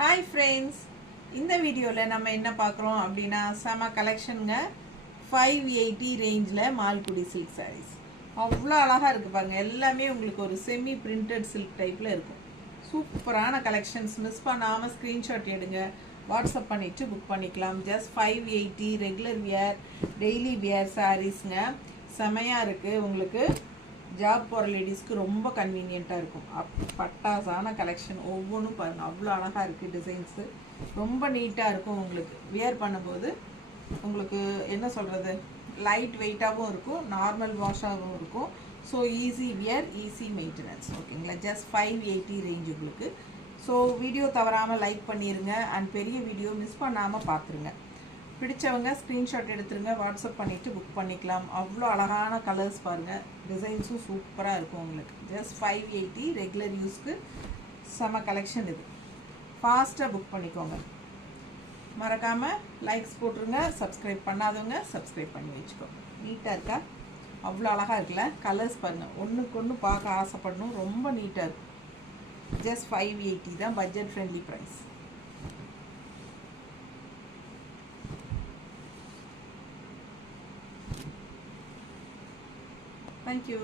Hi friends, இந்த வீடியோவில் நம்ம என்ன பார்க்குறோம் அப்படின்னா செம கலெக்ஷனுங்க. 580 ரேஞ்சில் மால்குடி சில்க் சாரீஸ் அவ்வளோ அழகாக இருக்குது பாருங்கள். எல்லாமே உங்களுக்கு ஒரு செமி பிரிண்டட் சில்க் டைப்பில் இருக்கும். சூப்பரான கலெக்ஷன்ஸ். மிஸ் பண்ணாமல் ஸ்க்ரீன்ஷாட் எடுங்க, வாட்ஸ்அப் பண்ணிவிட்டு புக் பண்ணிக்கலாம். Just 580 regular wear daily wear சாரீஸுங்க. செமையாக இருக்குது. உங்களுக்கு ஜாப் போகிற லேடிஸ்க்கு ரொம்ப கன்வீனியண்ட்டாக இருக்கும். பட்டாசான கலெக்ஷன். ஒவ்வொன்றும் பாருங்கள், அவ்வளோ அழகாக இருக்குது. டிசைன்ஸு ரொம்ப நீட்டாக இருக்கும். உங்களுக்கு வியர் பண்ணும்போது உங்களுக்கு என்ன சொல்கிறது, லைட் வெயிட்டாகவும் இருக்கும், நார்மல் வாஷாகவும் இருக்கும். So easy wear, easy maintenance. ஓகேங்களா? ஜஸ்ட் 580 ரேஞ்ச் உங்களுக்கு. ஸோ வீடியோ தவறாமல் லைக் பண்ணிடுங்க அண்ட் பெரிய வீடியோ மிஸ் பண்ணாமல் பார்த்துருங்க. பிடிச்சவங்க ஸ்க்ரீன்ஷாட் எடுத்துருங்க, வாட்ஸ்அப் பண்ணிவிட்டு புக் பண்ணிக்கலாம். அவ்வளோ அழகான கலர்ஸ் பாருங்கள், டிசைன்ஸும் சூப்பராக இருக்கும் உங்களுக்கு. ஜஸ்ட் 580 ரெகுலர் யூஸ்க்கு செம கலெக்ஷன் இது. ஃபாஸ்ட்டாக புக் பண்ணிக்கோங்க. மறக்காமல் லைக்ஸ் போட்டுருங்க. சப்ஸ்கிரைப் பண்ணாதவங்க சப்ஸ்கிரைப் பண்ணி வச்சுக்கோங்க. நீட்டாக இருக்கா? அவ்வளோ அழகாக இருக்குல்ல? கலர்ஸ் பாருங்கள், ஒன்றுக்கு ஒன்று பார்க்க ஆசைப்படணும். ரொம்ப நீட்டாக இருக்கும். ஜஸ்ட் 580 தான், budget friendly price. Thank you.